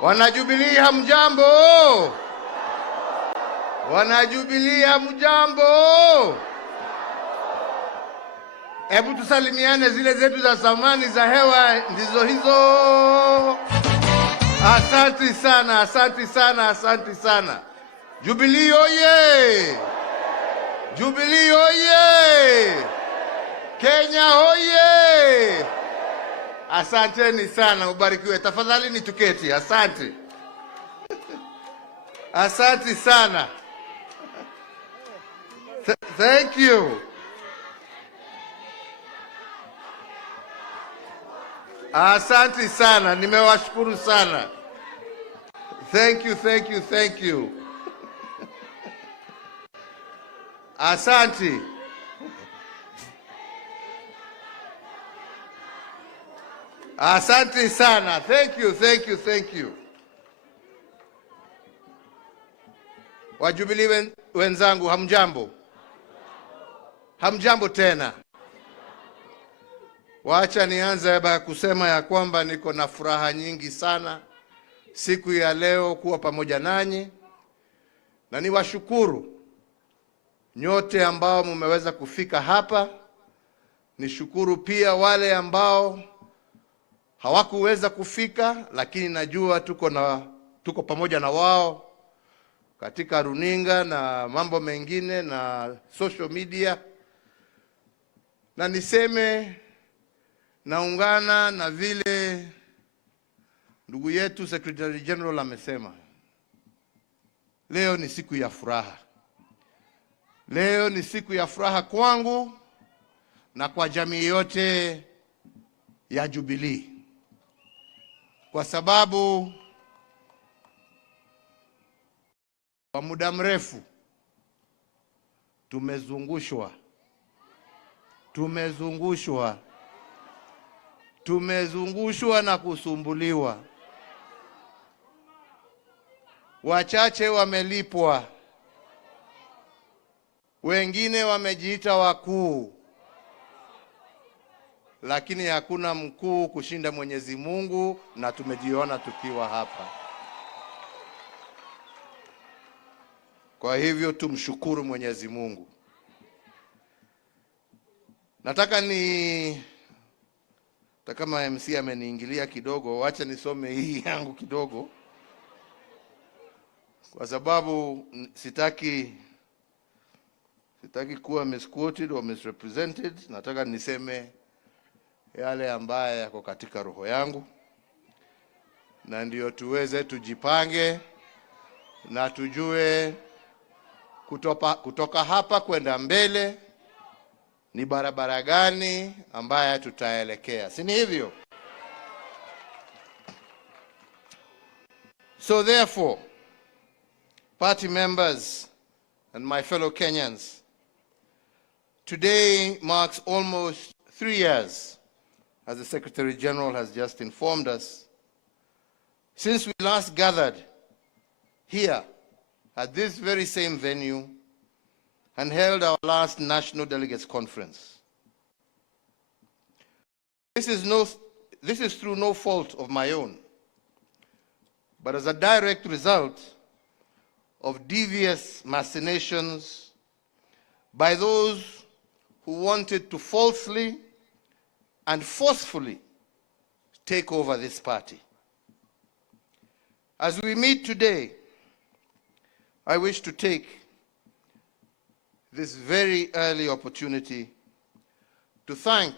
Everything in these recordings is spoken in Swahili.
Wanajubilee hamjambo? Wanajubilee hamjambo? Hebu tusalimiane, zile zetu za zamani za hewa ndizo hizo. Asante sana, asante sana, asante sana. Jubilee oye! Jubilee oye! Kenya oye! Asanteni sana, ubarikiwe. Tafadhali ni tuketi. Asante. Asante sana. Thank you. Asante sana, nimewashukuru sana. Thank you, thank you, thank you. Asante. Asante sana. Thank you, thank you, thank you. Wajubilee wenzangu, hamjambo? Hamjambo tena. Wacha nianze kusema ya kwamba niko na furaha nyingi sana siku ya leo kuwa pamoja nanyi, na niwashukuru nyote ambao mmeweza kufika hapa. Nishukuru pia wale ambao hawakuweza kufika, lakini najua tuko pamoja na wao katika runinga na mambo mengine na social media. Na niseme naungana na vile ndugu yetu Secretary General amesema. Leo ni siku ya furaha. Leo ni siku ya furaha kwangu na kwa jamii yote ya Jubilee. Kwa sababu kwa muda mrefu tumezungushwa na kusumbuliwa. Wachache wamelipwa, wengine wamejiita wakuu, lakini hakuna mkuu kushinda Mwenyezi Mungu, na tumejiona tukiwa hapa. Kwa hivyo tumshukuru Mwenyezi Mungu. Nataka kama MC ameniingilia kidogo, wacha nisome hii yangu kidogo, kwa sababu sitaki kuwa misquoted or misrepresented. Nataka niseme yale ambaye yako katika roho yangu, na ndio tuweze tujipange na tujue kutoka hapa kwenda mbele ni barabara gani ambaye tutaelekea. Si ni hivyo? So therefore, party members and my fellow Kenyans, today marks almost 3 years, as the Secretary General has just informed us, since we last gathered here at this very same venue and held our last National Delegates Conference. This is through no fault of my own, but as a direct result of devious machinations by those who wanted to falsely and forcefully take over this party. As we meet today, I wish to take this very early opportunity to thank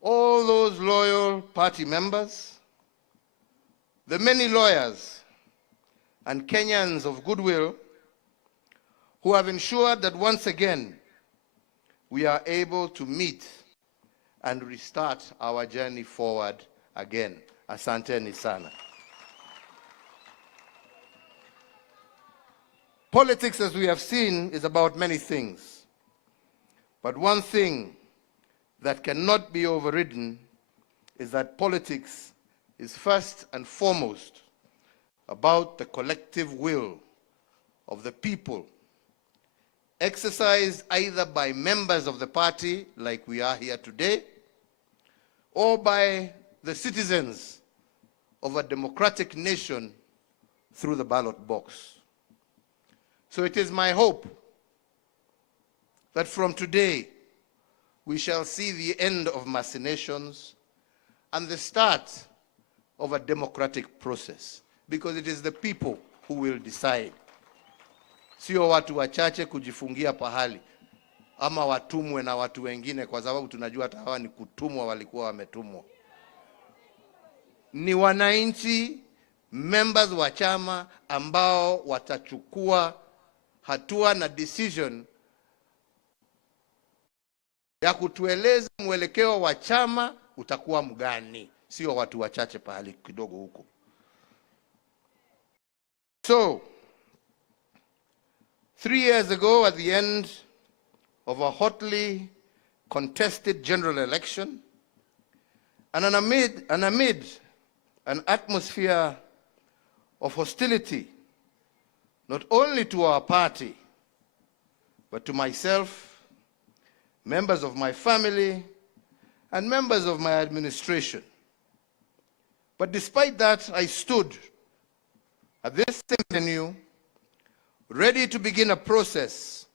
all those loyal party members, the many lawyers and Kenyans of goodwill who have ensured that once again we are able to meet and restart our journey forward again. Asanteni sana. Politics, as we have seen, is about many things. But one thing that cannot be overridden is that politics is first and foremost about the collective will of the people, exercised either by members of the party, like we are here today, or by the citizens of a democratic nation through the ballot box. So it is my hope that from today we shall see the end of machinations and the start of a democratic process, because it is the people who will decide. Sio watu wachache kujifungia pahali ama watumwe na watu wengine, kwa sababu tunajua hata hawa ni kutumwa, walikuwa wametumwa. Ni wananchi, members wa chama ambao watachukua hatua na decision ya kutueleza mwelekeo wa chama utakuwa mgani, sio watu wachache pahali kidogo huko. So 3 years ago, at the end of a hotly contested general election, and amid an atmosphere of hostility, not only to our party, but to myself, members of my family, and members of my administration. But despite that, I stood at this same venue, ready to begin a process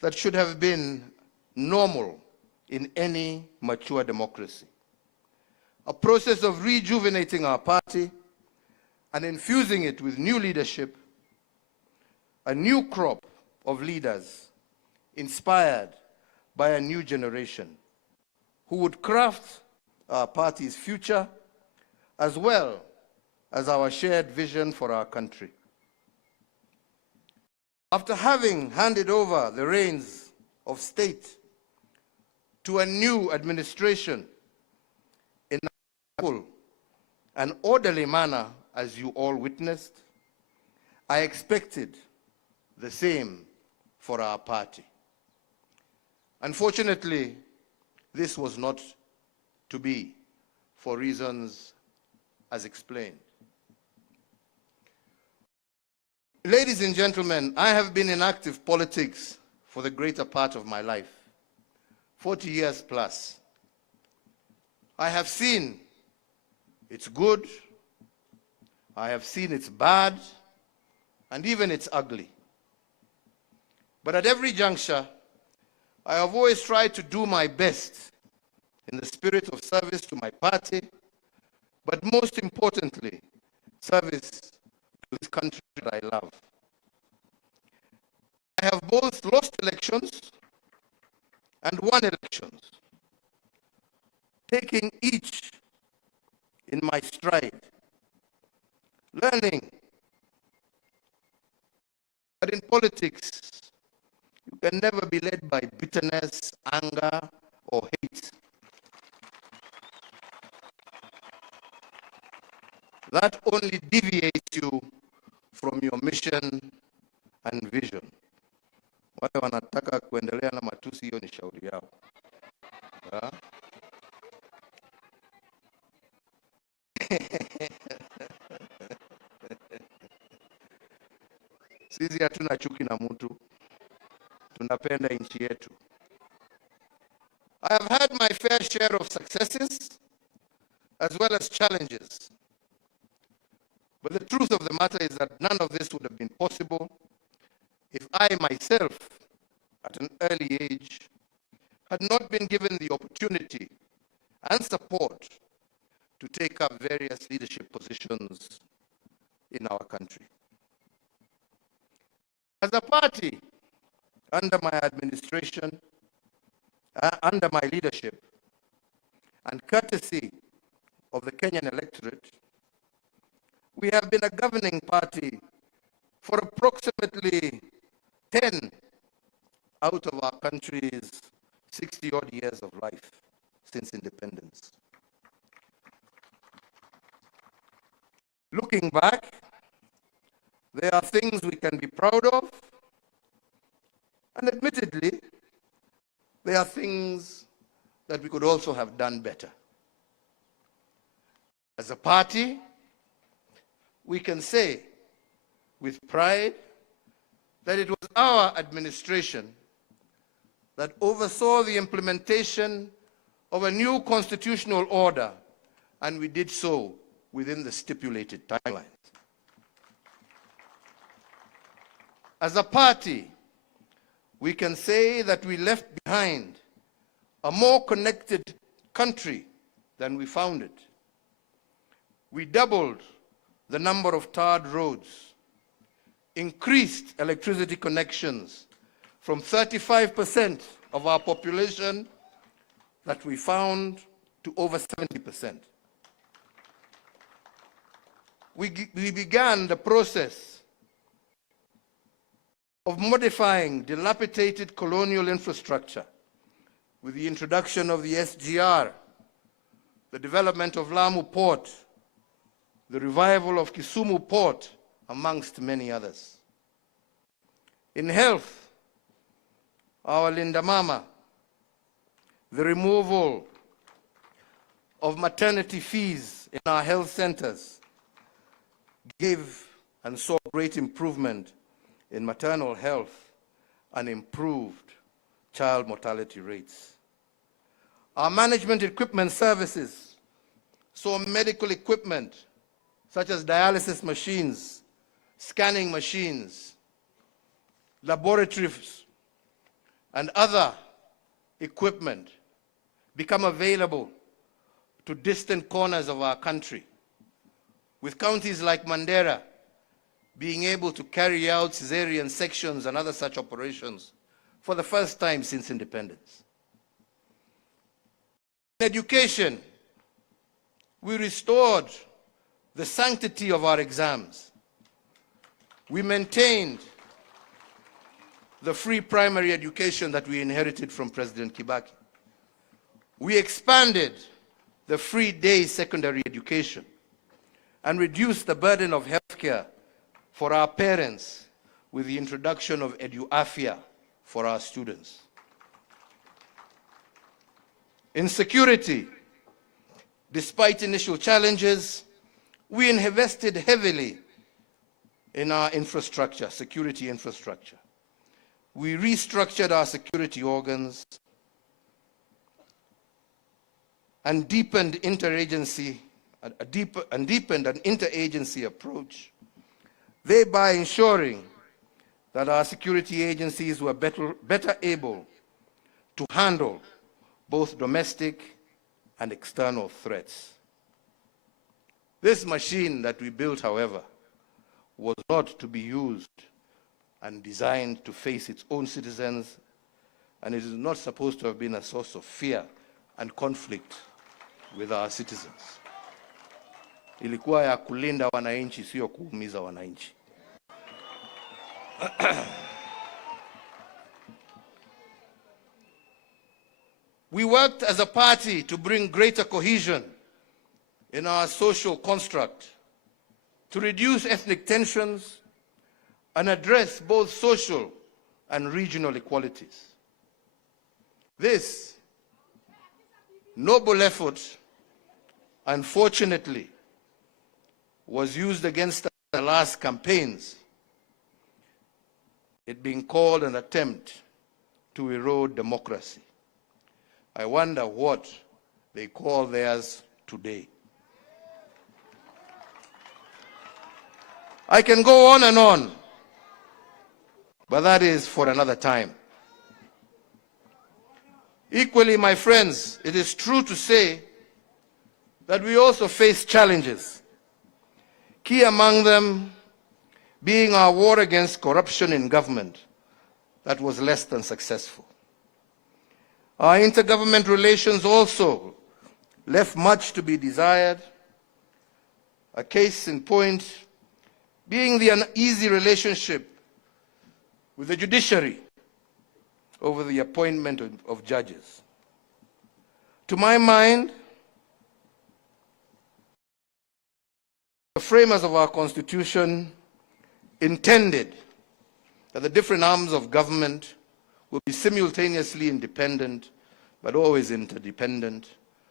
that should have been normal in any mature democracy. A process of rejuvenating our party and infusing it with new leadership, a new crop of leaders inspired by a new generation who would craft our party's future as well as our shared vision for our country. After having handed over the reins of state to a new administration in a full and orderly manner, as you all witnessed, I expected the same for our party. Unfortunately, this was not to be, for reasons as explained. Ladies and gentlemen, I have been in active politics for the greater part of my life, 40 years plus. I have seen its good, I have seen its bad, and even its ugly. But at every juncture, I have always tried to do my best in the spirit of service to my party, but most importantly, service to this country that I love. I have both lost elections and won elections, taking each in my stride, learning that in politics, you can never be led by bitterness, anger, or hate. That only deviates you from your mission and vision. Wale wanataka kuendelea na matusi, hiyo ni shauri yao. Sisi hatuna chuki na mtu, tunapenda nchi yetu. I have had my fair share of successes as well as challenges. But the truth of the matter is that none of this would have been possible if I myself, at an early age, had not been given the opportunity and support to take up various leadership positions in our country. As a party, under my administration, under my leadership, and courtesy of the Kenyan electorate, we have been a governing party for approximately 10 out of our country's 60-odd years of life since independence. Looking back, there are things we can be proud of, and admittedly, there are things that we could also have done better. As a party, we can say with pride that it was our administration that oversaw the implementation of a new constitutional order, and we did so within the stipulated timelines. As a party, we can say that we left behind a more connected country than we found it. We doubled the number of tarred roads, increased electricity connections from 35% of our population that we found to over 70%. We began the process of modifying dilapidated colonial infrastructure with the introduction of the SGR, the development of Lamu Port, the revival of Kisumu Port, amongst many others. In health, our Linda Mama, the removal of maternity fees in our health centers gave and saw great improvement in maternal health and improved child mortality rates. Our management equipment services saw medical equipment such as dialysis machines, scanning machines, laboratories, and other equipment become available to distant corners of our country, with counties like Mandera being able to carry out cesarean sections and other such operations for the first time since independence. In education, we restored the sanctity of our exams. We maintained the free primary education that we inherited from President Kibaki. We expanded the free day secondary education and reduced the burden of healthcare for our parents with the introduction of EduAfia for our students. In security, despite initial challenges, we invested heavily in our infrastructure, security infrastructure. We restructured our security organs and deepened an interagency approach, thereby ensuring that our security agencies were better able to handle both domestic and external threats. This machine that we built, however, was not to be used and designed to face its own citizens, and it is not supposed to have been a source of fear and conflict with our citizens. Ilikuwa ya kulinda wananchi, sio kuumiza wananchi. We worked as a party to bring greater cohesion in our social construct, to reduce ethnic tensions and address both social and regional equalities. This noble effort, unfortunately, was used against the last campaigns, it being called an attempt to erode democracy. I wonder what they call theirs today. I can go on and on, but that is for another time. Equally, my friends, it is true to say that we also face challenges, key among them being our war against corruption in government that was less than successful. Our intergovernment relations also left much to be desired, a case in point being the uneasy relationship with the judiciary over the appointment of judges. To my mind, the framers of our Constitution intended that the different arms of government will be simultaneously independent, but always interdependent,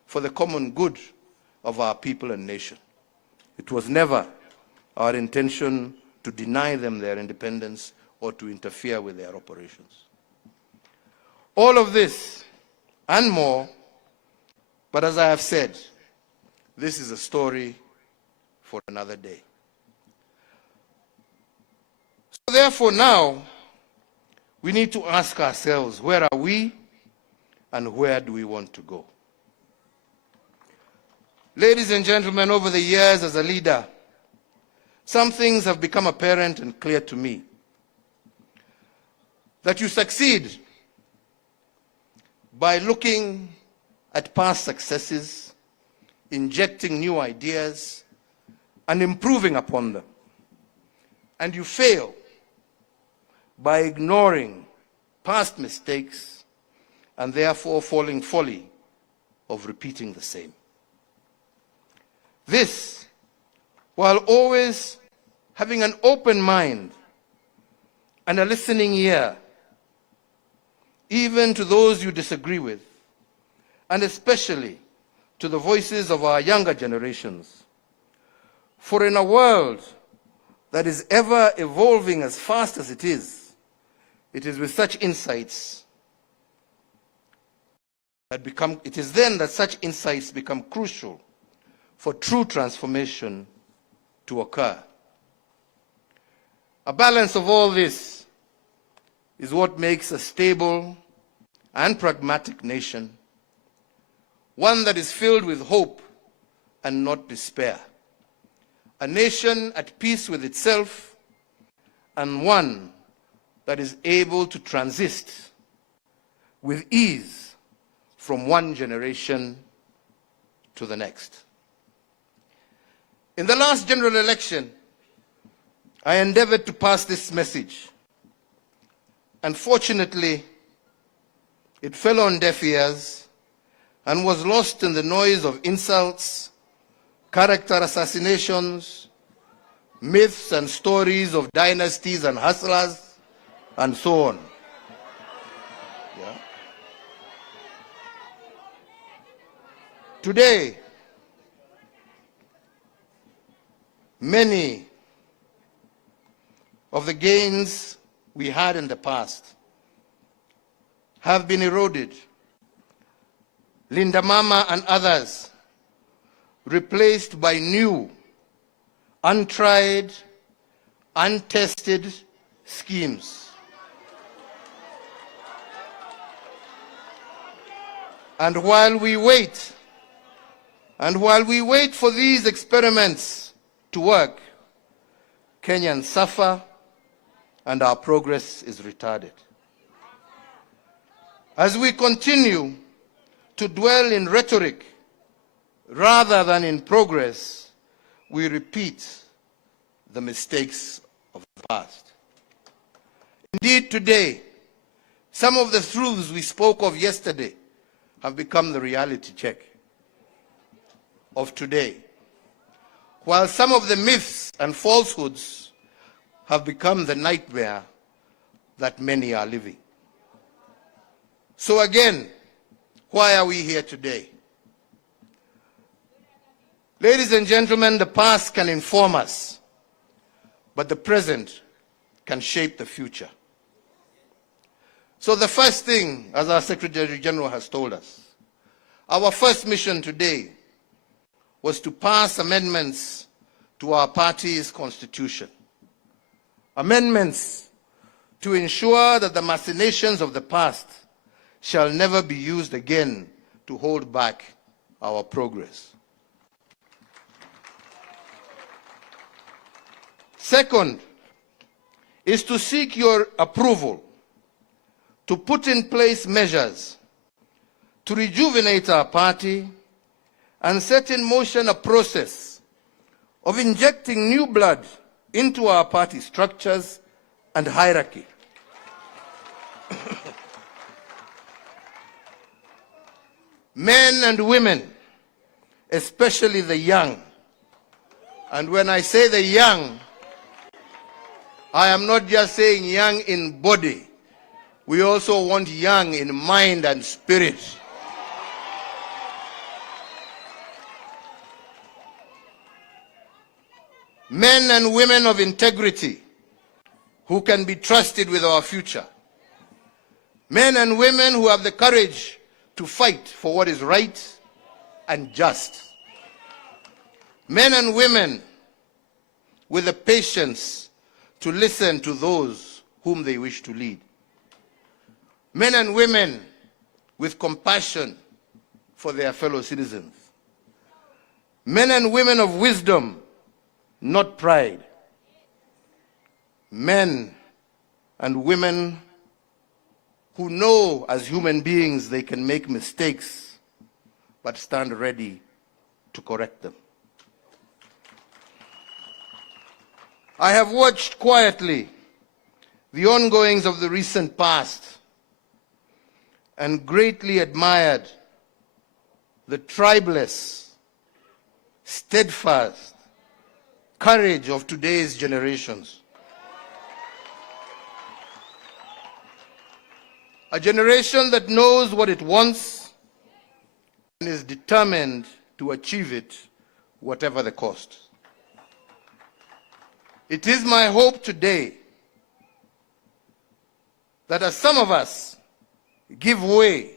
for the common good of our people and nation. It was never our intention to deny them their independence or to interfere with their operations. All of this and more, but as I have said, this is a story for another day. So therefore now, we need to ask ourselves, where are we and where do we want to go? Ladies and gentlemen, over the years as a leader, some things have become apparent and clear to me. That you succeed by looking at past successes, injecting new ideas, and improving upon them. And you fail by ignoring past mistakes and therefore falling folly of repeating the same. This, while always having an open mind and a listening ear, even to those you disagree with, and especially to the voices of our younger generations. For in a world that is ever evolving as fast as it is with such insights that it is then that such insights become crucial for true transformation to occur. A balance of all this is what makes a stable and pragmatic nation, one that is filled with hope and not despair, a nation at peace with itself, and one that is able to transist with ease from one generation to the next. In the last general election, I endeavored to pass this message. Unfortunately, it fell on deaf ears and was lost in the noise of insults, character assassinations, myths and stories of dynasties and hustlers, and so on. Yeah. Today, many of the gains we had in the past have been eroded. Linda Mama and others replaced by new, untried, untested schemes. And while we wait for these experiments to work, Kenyans suffer and our progress is retarded. As we continue to dwell in rhetoric rather than in progress, we repeat the mistakes of the past. Indeed, today, some of the truths we spoke of yesterday have become the reality check of today, while some of the myths and falsehoods have become the nightmare that many are living. So again, why are we here today? Ladies and gentlemen, the past can inform us, but the present can shape the future. So the first thing, as our Secretary General has told us, our first mission today was to pass amendments to our party's constitution. Amendments to ensure that the machinations of the past shall never be used again to hold back our progress. Second is to seek your approval to put in place measures to rejuvenate our party and set in motion a process of injecting new blood into our party structures and hierarchy. Men and women, especially the young, and when I say the young, I am not just saying young in body, we also want young in mind and spirit. Men and women of integrity who can be trusted with our future. Men and women who have the courage to fight for what is right and just. Men and women with the patience to listen to those whom they wish to lead. Men and women with compassion for their fellow citizens. Men and women of wisdom, not pride. Men and women who know as human beings they can make mistakes, but stand ready to correct them. I have watched quietly the ongoings of the recent past and greatly admired the tribeless, steadfast courage of today's generations. A generation that knows what it wants and is determined to achieve it, whatever the cost. It is my hope today that as some of us give way,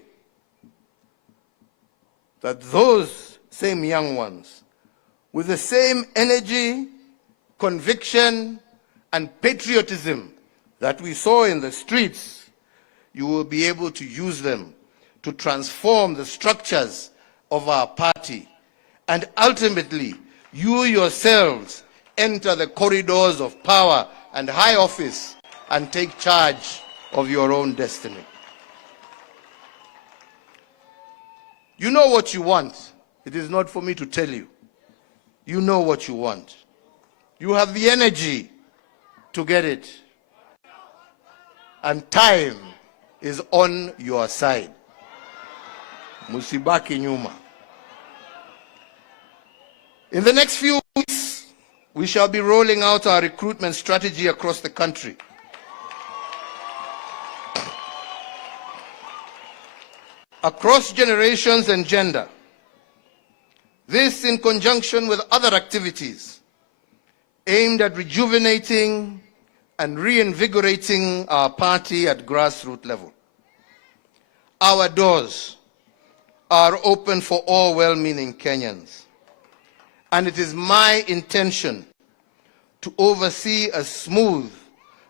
that those same young ones, with the same energy, conviction, and patriotism that we saw in the streets, you will be able to use them to transform the structures of our party. And ultimately, you yourselves enter the corridors of power and high office and take charge of your own destiny. You know what you want. It is not for me to tell you. You know what you want. You have the energy to get it. And time is on your side. Musibaki nyuma. In the next few weeks, we shall be rolling out our recruitment strategy across the country. Across generations and gender. This in conjunction with other activities aimed at rejuvenating and reinvigorating our party at grassroots level. Our doors are open for all well-meaning Kenyans, and it is my intention to oversee a smooth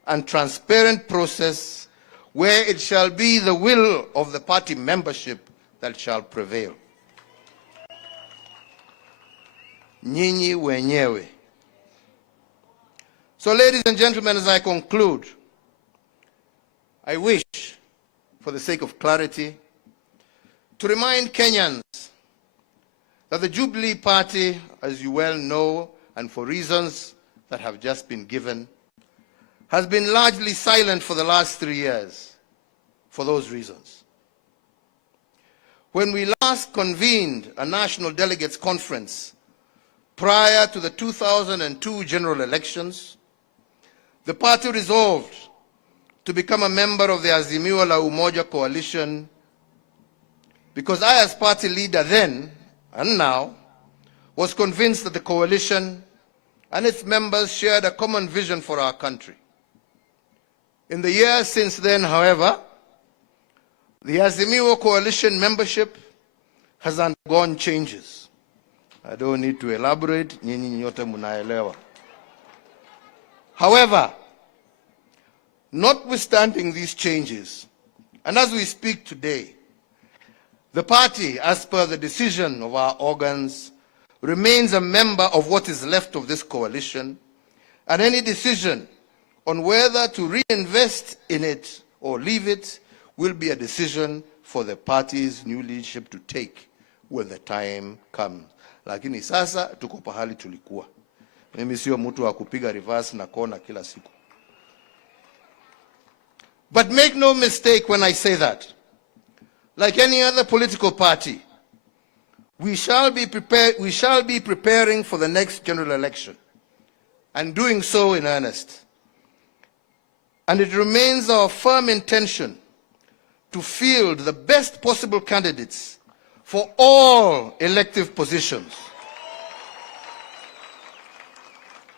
and transparent process where it shall be the will of the party membership that shall prevail. Nyinyi wenyewe. So, ladies and gentlemen, as I conclude, I wish, for the sake of clarity, to remind Kenyans that the Jubilee Party, as you well know, and for reasons that have just been given, has been largely silent for the last 3 years for those reasons. When we last convened a national delegates conference prior to the 2002 general elections, the party resolved to become a member of the Azimio la Umoja coalition because I, as party leader then and now, was convinced that the coalition and its members shared a common vision for our country. In the years since then, however, the Azimio coalition membership has undergone changes. I don't need to elaborate, nyinyi nyote munaelewa. However, notwithstanding these changes, and as we speak today, the party, as per the decision of our organs, remains a member of what is left of this coalition, and any decision on whether to reinvest in it or leave it will be a decision for the party's new leadership to take when the time comes. Lakini sasa tuko pahali tulikuwa. Mimi sio mtu wa kupiga reverse na kona kila siku. But make no mistake when I say that. Like any other political party, we shall be preparing for the next general election, and doing so in earnest. And it remains our firm intention to field the best possible candidates for all elective positions.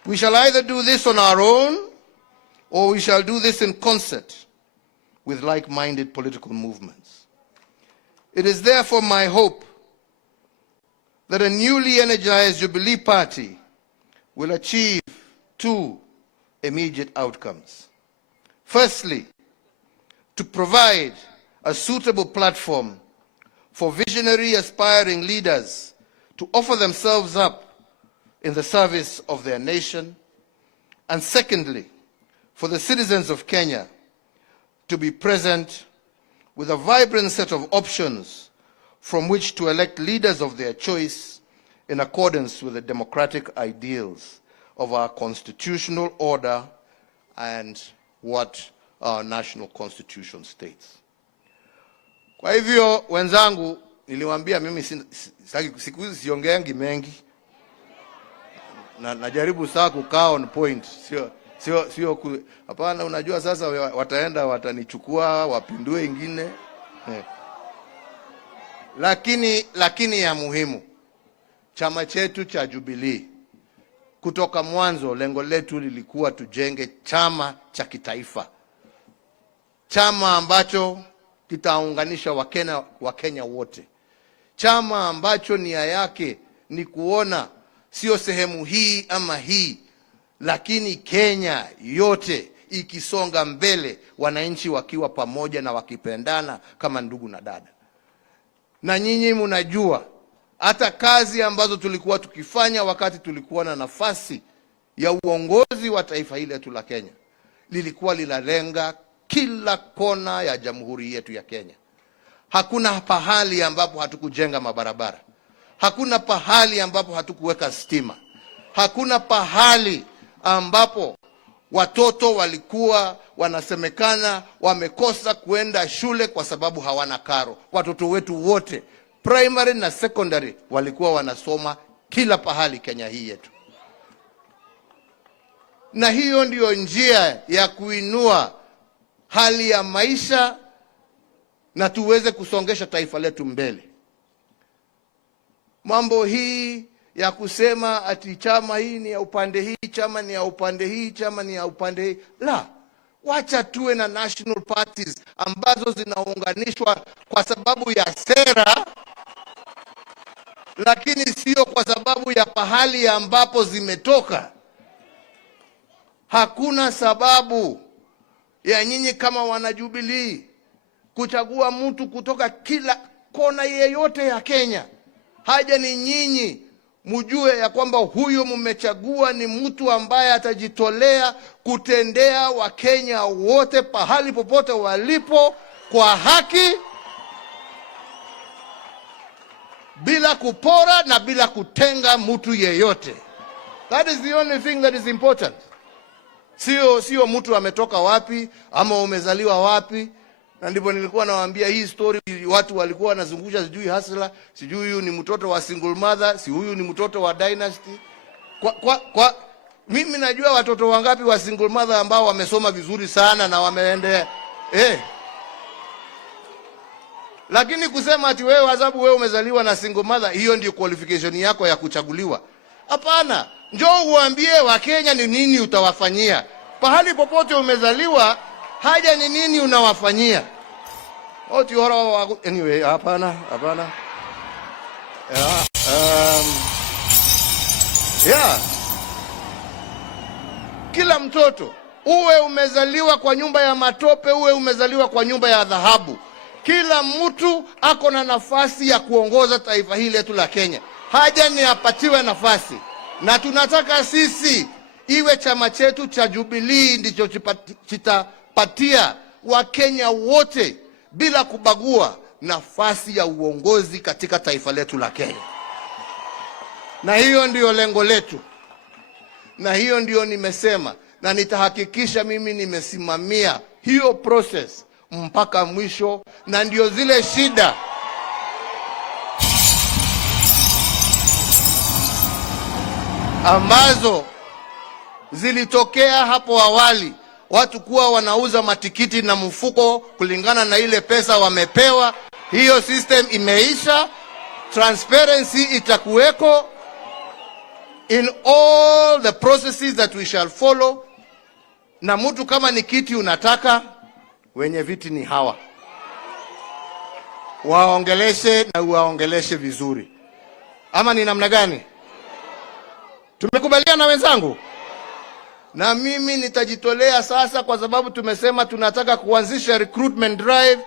We shall either do this on our own, or we shall do this in concert with like-minded political movements. It is therefore my hope that a newly energized Jubilee Party will achieve two immediate outcomes. Firstly, to provide a suitable platform for visionary aspiring leaders to offer themselves up in the service of their nation. And secondly, for the citizens of Kenya to be present with a vibrant set of options from which to elect leaders of their choice in accordance with the democratic ideals of our constitutional order and what our national constitution states. Kwa hivyo wenzangu, niliwaambia mimi siku hizi siongeangi mengi, na najaribu saa kukaa on point, sio hapana. Unajua sasa wataenda watanichukua wapindue ingine lakini ya muhimu, chama chetu cha Jubilee kutoka mwanzo lengo letu lilikuwa tujenge chama cha kitaifa, chama ambacho kitaunganisha Wakenya wote, chama ambacho nia yake ni kuona sio sehemu hii ama hii, lakini Kenya yote ikisonga mbele, wananchi wakiwa pamoja na wakipendana kama ndugu na dada. Na nyinyi mnajua hata kazi ambazo tulikuwa tukifanya wakati tulikuwa na nafasi ya uongozi wa taifa hili letu la Kenya, lilikuwa linalenga kila kona ya jamhuri yetu ya Kenya. Hakuna pahali ambapo hatukujenga mabarabara, hakuna pahali ambapo hatukuweka stima, hakuna pahali ambapo watoto walikuwa wanasemekana wamekosa kuenda shule kwa sababu hawana karo. Watoto wetu wote primary na secondary walikuwa wanasoma kila pahali Kenya hii yetu. Na hiyo ndiyo njia ya kuinua hali ya maisha na tuweze kusongesha taifa letu mbele. Mambo hii ya kusema ati chama hii ni ya upande hii, chama ni ya upande hii, chama ni ya upande hii, la, wacha tuwe na national parties ambazo zinaunganishwa kwa sababu ya sera, lakini sio kwa sababu ya pahali ambapo zimetoka. Hakuna sababu ya nyinyi kama wana Jubilee kuchagua mtu kutoka kila kona yeyote ya Kenya. Haja ni nyinyi mjue ya kwamba huyo mmechagua ni mtu ambaye atajitolea kutendea Wakenya wote pahali popote walipo kwa haki, bila kupora na bila kutenga mtu yeyote. That is the only thing that is important. Sio mtu ametoka wapi ama umezaliwa wapi. Na ndipo nilikuwa nawaambia hii story, watu walikuwa wanazungusha sijui hasla, sijui huyu ni mtoto wa single mother, si huyu ni mtoto wa dynasty. Mimi najua watoto wangapi wa single mother ambao wamesoma vizuri sana na wameendea lakini kusema ati wewe sababu wewe umezaliwa na single mother, hiyo ndio qualification yako ya kuchaguliwa. Hapana, njoo uambie Wakenya ni nini utawafanyia. Pahali popote umezaliwa, haja ni nini unawafanyia. Anyway, hapana. Kila mtoto, uwe umezaliwa kwa nyumba ya matope, uwe umezaliwa kwa nyumba ya dhahabu, kila mtu ako na nafasi ya kuongoza taifa hili letu la Kenya. Haja ni apatiwe nafasi. Na tunataka sisi iwe chama chetu cha Jubilee ndicho kitapatia Wakenya wote bila kubagua nafasi ya uongozi katika taifa letu la Kenya. Na hiyo ndiyo lengo letu. Na hiyo ndiyo nimesema, na nitahakikisha mimi nimesimamia hiyo process mpaka mwisho. Na ndio zile shida ambazo zilitokea hapo awali, watu kuwa wanauza matikiti na mfuko kulingana na ile pesa wamepewa. Hiyo system imeisha. Transparency itakuweko in all the processes that we shall follow. Na mtu kama ni kiti unataka, wenye viti ni hawa, waongeleshe na waongeleshe vizuri. Ama ni namna gani? Tumekubaliana wenzangu? na mimi nitajitolea sasa, kwa sababu tumesema tunataka kuanzisha recruitment drive,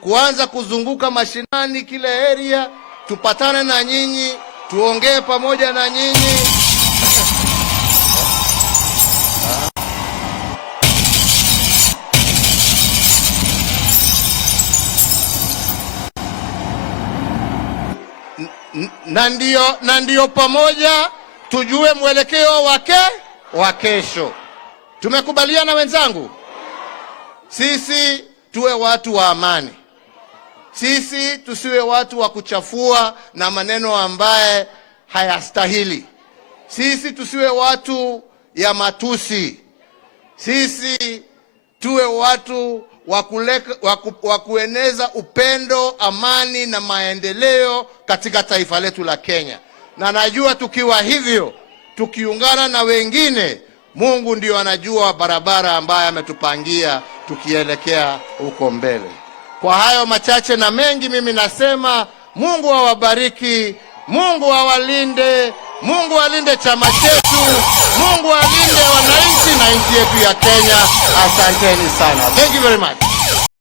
kuanza kuzunguka mashinani kila area, tupatane na nyinyi, tuongee pamoja na nyinyi. na ndio pamoja tujue mwelekeo wa kesho. Tumekubaliana wenzangu? Sisi tuwe watu wa amani. Sisi tusiwe watu wa kuchafua na maneno ambaye hayastahili. Sisi tusiwe watu ya matusi. Sisi tuwe watu wa kueneza upendo, amani na maendeleo katika taifa letu la Kenya. Na najua tukiwa hivyo, tukiungana na wengine, Mungu ndio anajua barabara ambayo ametupangia tukielekea huko mbele. Kwa hayo machache na mengi, mimi nasema Mungu awabariki, Mungu awalinde, Mungu alinde chama chetu, Mungu alinde wananchi na nchi yetu ya Kenya. Asanteni sana. Thank you very much.